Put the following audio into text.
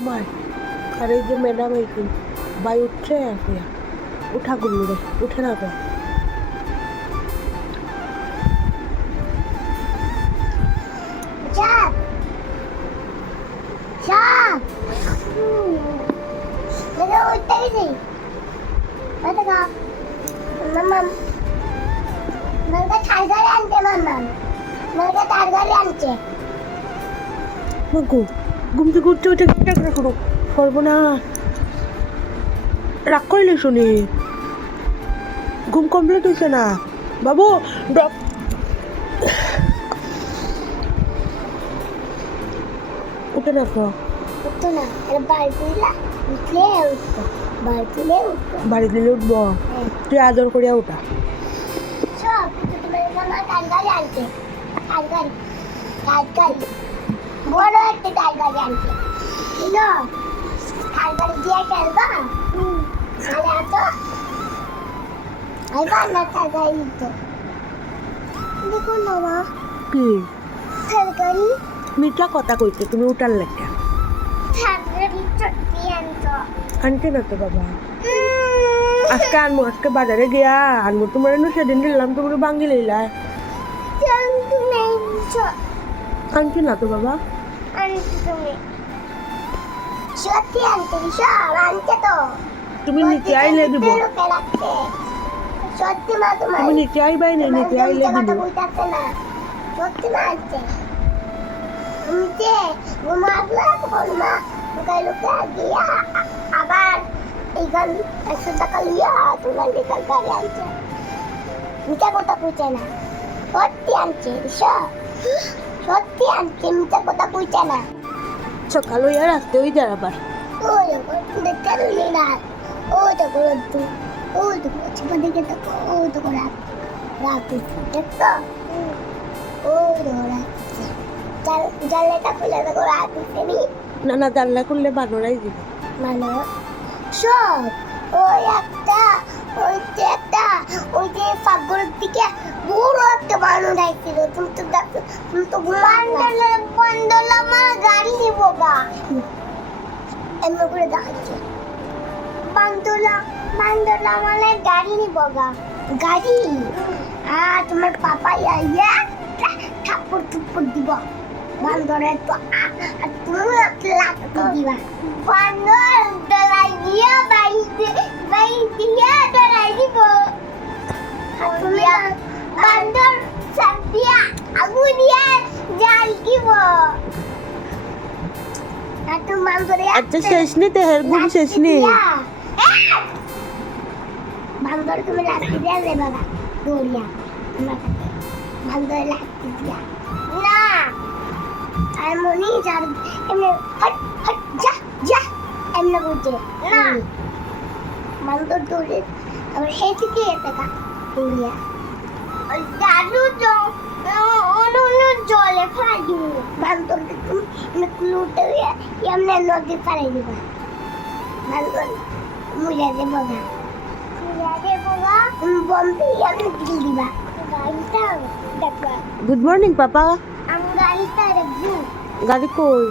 সময় আর এই যে ম্যাডাম এই কি বাই উঠছে আছে উঠা গুলো রে উঠে না তো ঘুম থেকে উঠতে উঠে করো করবো না রাগ করলে শুনি ঘুম কমপ্লিট হয়েছে না বাবু ড্রপ উঠে রাখো বাড়ি দিলে উঠবো তুই আদর করিয়া উঠা বড় একটা টাইগার আনছে টাইগার দিয়ে খেলবা দেখো না মা কি তরকারি মিঠা কথা কইতে তুমি উঠার লেখা তরকারি চটকি আনতো আনতে না তো বাবা আজকে আনবো আজকে বাজারে গিয়া আনবো তোমার সেদিন দিলাম তোমার বাঙ্গি লইলা আনছি না তো বাবা তুমি সত্যি আনতে সব আনতে তো তুমি নিচে আইলে দিব সত্যি মা তোমার তুমি নিচে আইবাই না নিচে আইলে দিব সত্যি মা আনতে তুমি যে ঘুমাবলা বলমা গাই লোকে গিয়া আবার এইখান 100 টাকা লিয়া তোমার লেখার গাড়ি আনছে মিঠা কথা কইছে না সত্যি আনছে সত্যি আনছে মিঠা কথা কইছে না সকাল হইয়া রাখতে হই যার আবার ওই দেখতে রইলি না ওই তো করে তুই ওই তো ছোট দিকে তো ওই তো করে রাত দেখতো ওই তো রাখছে জানলাটা খুলে দেখো রাত উঠেনি না না জানলা খুললে বানরাই দিবে মানে সব ওই একটা ওই যে ফাগরের দিকে বড় একটা বানর আইছিল তুমি তো বান্দরলা আমার গাড়ি নিব গা এমন করে দাঁড়াচ্ছে বান্দরলা মানে গাড়ি নিব গা গাড়ি তোমার পাপা ইয়া ঠাকুর টুকুর দিব বান্দরের তো তুমি লাগতে দিবা বান্দর ডলাই দিয়া বাইতে দিয়া ডলাই দিব তুমি বান্দর সাপিয়া আগু দিয়া জাল দিব তো বান্দরে আচ্ছা শেষ নি তে হের গুম শেষ নি বান্দর তুমি লাগতে দিয়া দে বাবা দৌড়িয়া বান্দর লাগতে দিয়া না আর মনি যার এমনি হট হট যা এমনি বুঝে না বান্দর দৌড়ে আবার হে থেকে এটাকা দৌড়িয়া জাদু তো অন্য জলে ফেলাই দিব বান্দরকে তুমি ক্লুটে এমনি নদী ফেলাই দিবা বান্দর মুড়ে দেবো গা বম্বে এমনি দিল দিবা গাড়িটা দেখবা গুড মর্নিং পাপা আমি গাড়িটা দেখবো গাড়ি কই